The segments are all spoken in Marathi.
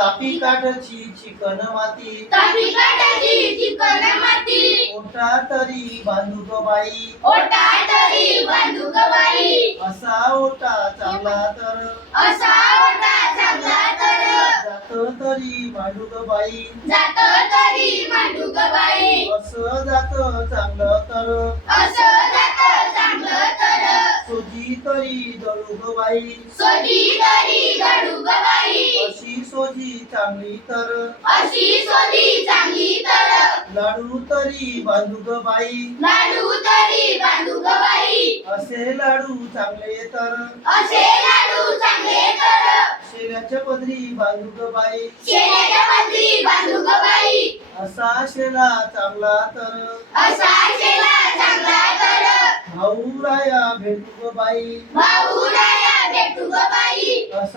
तापी काठची चिकन माती तापी काठाची चिकन माती ओटा तरी बांधू ग बाई ओटा तरी बांधू ग बाई असा ओटा चांगला तर. असा ओटा चांगला तर. जात तरी मांडू ग बाई जात तरी मांडू ग बाई असं जात चांगलं तर. असं जात चांगलं तर. सोजी तरी दळू ग बाई सोजी तरी घडू ग बाई अशी सोजी चांगली तर. अशी सोजी चांगली तर. लाडू तरी बांधू ग बाई. लाडू तरी बांधू ग बाई. असे लाडू चांगले तर. असे लाडू चांगले तर. शेल्याच्या पदरी बांधू ग बाई. शेण्याच्या पदरी बांधू ग बाई. असा शेला चांगला तर. असा शेला चांगला तर. भाऊ राया भेटू ग बाई. भाऊ राया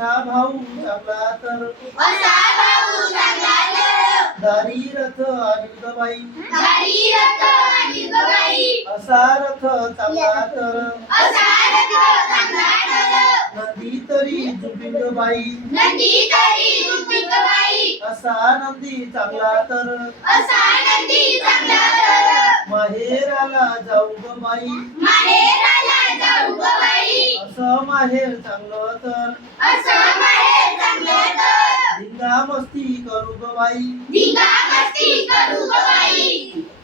असा भाऊ चांगला तर. असा भाऊ चांगला तर. दारी रथ आणि ग बाई गाडी रथ आणि ग बाई असा रथ चांगला तर. नंदी तरी जुबिन ग बाई नंदी तरी झुकली ग बाई असा नंदी चांगला तर. असा नंदी चांगला तर. माहेराला जाऊ ग बाई असं माहेर चांगलं तर. असं माहेर चांगलं तर. धिंगा मस्ती करू ग बाई. धिंगा मस्ती करू ग बाई.